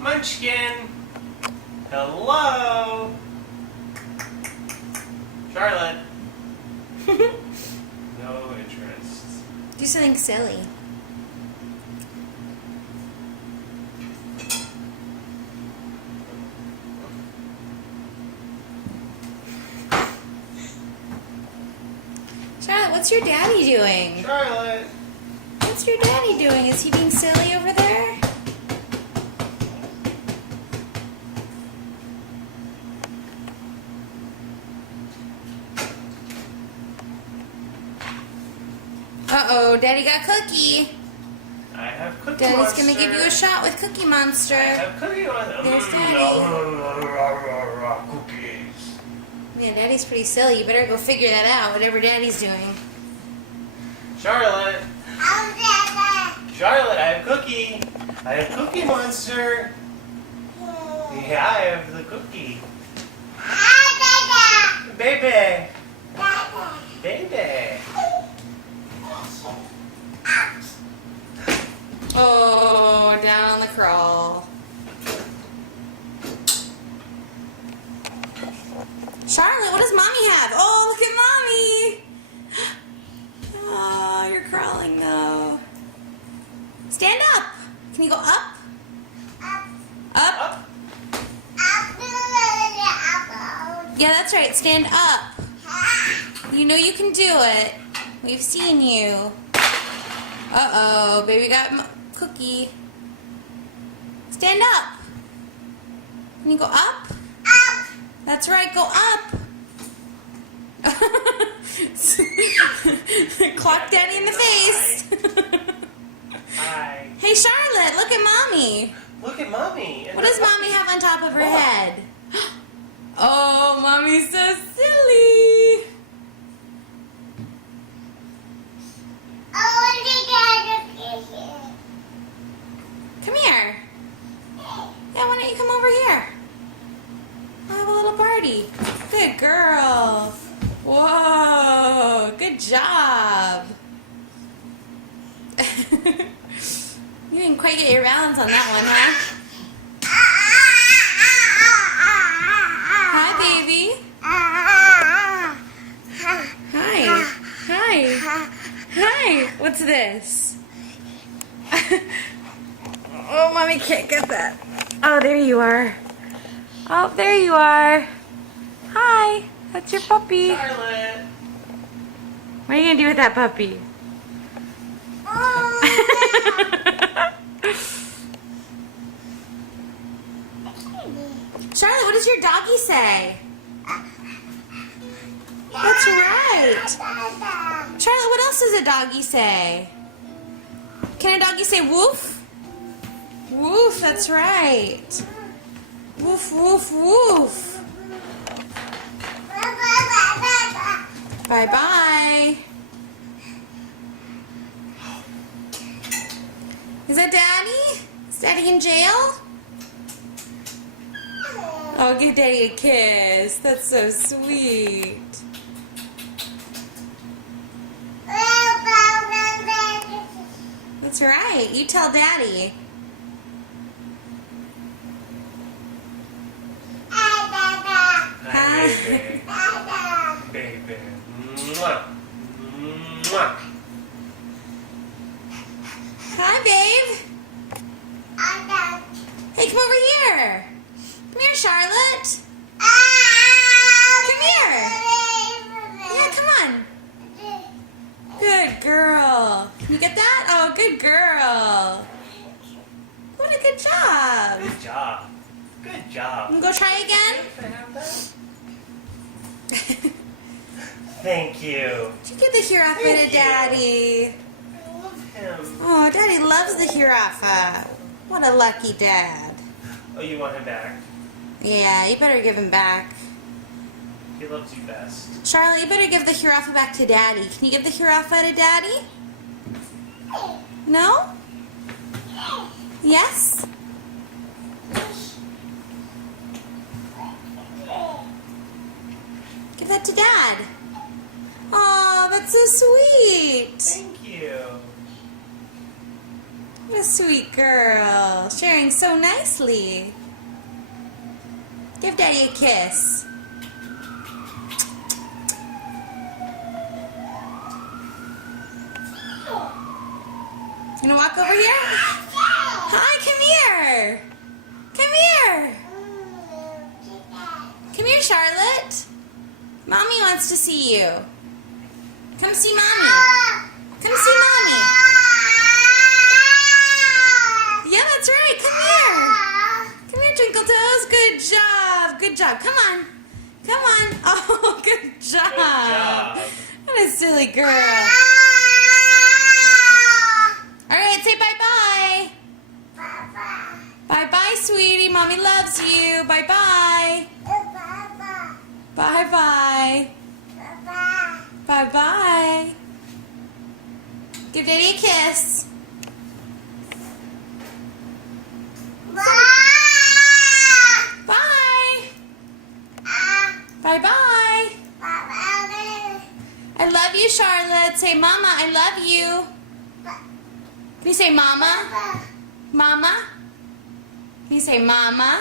Munchkin! Hello! Charlotte! No interest. Do something silly. Charlotte, what's your daddy doing? Charlotte! What's your daddy doing? Is he being silly over there? Uh-oh, Daddy got Cookie. I have Cookie Daddy's Monster. gonna give you a shot with Cookie Monster. I have Cookie Monster. There's Daddy. Cookies. Man, Daddy's pretty silly. You better go figure that out, whatever Daddy's doing. Charlotte! Charlotte, I have Cookie. I have Cookie Monster. Yeah, I have the cookie. Baby! Baby! Oh, down on the crawl. Charlotte, what does Mommy have? Oh, look at Mommy. Oh, you're crawling though. Stand up. Can you go up? Up? Up! Yeah, that's right. Stand up. You know you can do it. We've seen you. Uh-oh, baby got Cookie. Stand up. Can you go up? That's right, go up. Clock Daddy in the face. Hi. Hey, Charlotte, look at Mommy. Look at Mommy. What does Mommy have on top of her head? Oh, Mommy's so silly. Come here. Yeah, why don't you come over here? We'll have a little party. Good girl. Whoa, good job. You didn't quite get your balance on that one, huh? Hi, baby. Hi. Hi. Hi. What's this? Oh, Mommy can't get that. Oh, there you are. Oh, there you are. Hi. That's your puppy. Charlotte. What are you going to do with that puppy? Charlotte, what does your doggy say? That's right. Charlotte, what else does a doggy say? Can a doggy say woof? Woof, that's right. Woof, woof, woof. Bye-bye. Is that Daddy? Is Daddy in jail? Oh, give Daddy a kiss. That's so sweet. That's right. You tell Daddy. Hi, baby. Baby. Mwah. Mwah. Hi, babe. Hey, come over here. Come here, Charlotte. Come here. Yeah, come on. Good girl. Can you get that? Oh, good girl. What a good job. Good job. Good job. You go try again? Can I have that? Thank you. Did you get the Hirafa Thank to you. Daddy? I love him. Oh, Daddy loves the Hirafa. What a lucky dad. Oh, you want him back? Yeah, you better give him back. He loves you best. Charlotte, you better give the Hirafa back to Daddy. Can you give the Hirafa to Daddy? No? Yes? Give that to Dad. Oh, that's so sweet. Thank you. What a sweet girl. Sharing so nicely. Give Daddy a kiss. You gonna walk over here? Hi, come here. Come here. Come here, Charlotte. Mommy wants to see you. Come see Mommy. Come see Mommy. Yeah, that's right. Come here. Come here, Twinkle Toes. Good job. Good job. Come on. Come on. Oh, good job. Good job. What a silly girl. All right, say bye-bye. Bye-bye, sweetie. Mommy loves you. Bye-bye. Bye-bye. Bye-bye. Give Daddy a kiss. Bye. Bye-bye. I love you, Charlotte. Say, Mama, I love you. Can you say Mama? Mama? Can you say Mama?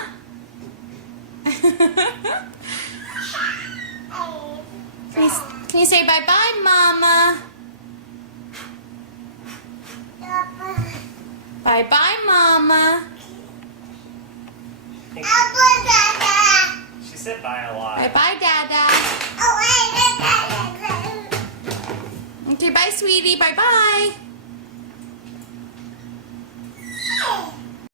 Can you say bye-bye, Mama? Bye-bye, Mama. She said bye a lot. Bye-bye, Dada. Okay, bye, sweetie. Bye-bye.